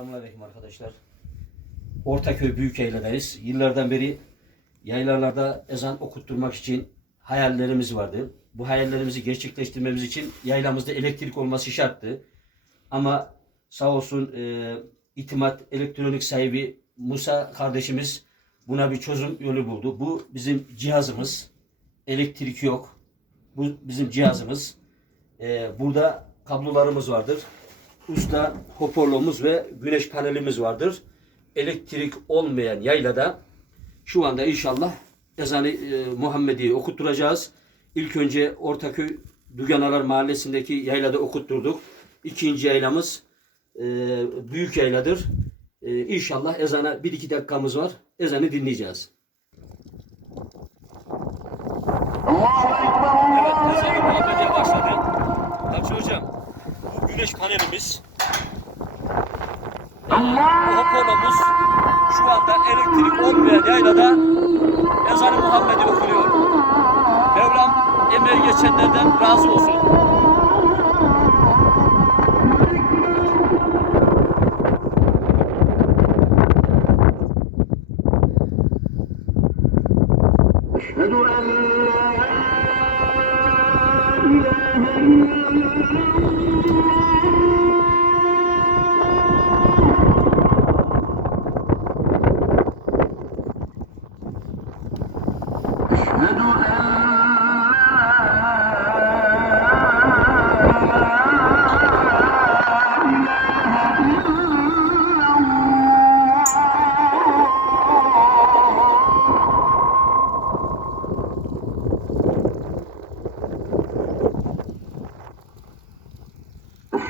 Selamünaleyküm arkadaşlar. Ortaköy Büyükyaylı'dayız. Yıllardan beri yaylalarda ezan okutturmak için hayallerimiz vardı. Bu hayallerimizi gerçekleştirmemiz için yaylamızda elektrik olması şarttı. Ama sağ olsun e, İtimat Elektronik sahibi Musa kardeşimiz buna bir çözüm yolu buldu. Bu bizim cihazımız. Elektrik yok. Bu bizim cihazımız. E, burada kablolarımız vardır. Usta hoparlörümüz ve güneş panelimiz vardır. Elektrik olmayan yaylada şu anda inşallah ezanı e, Muhammedi'yi okutturacağız. İlk önce Ortaköy Düganalar Mahallesi'ndeki yaylada okutturduk. İkinci yaylamız e, büyük yayladır. E, inşallah ezana bir iki dakikamız var. Ezanı dinleyeceğiz. Evet, panelimiz hoparlörümüz şu anda elektrik olmayan yaylada ezanı Muhammed'i okunuyor. Mevlam emeği geçenlerden razı olsun.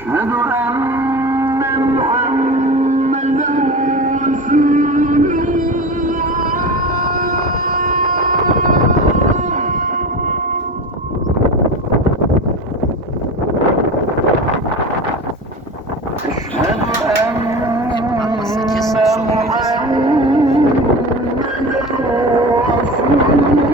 أشهد أن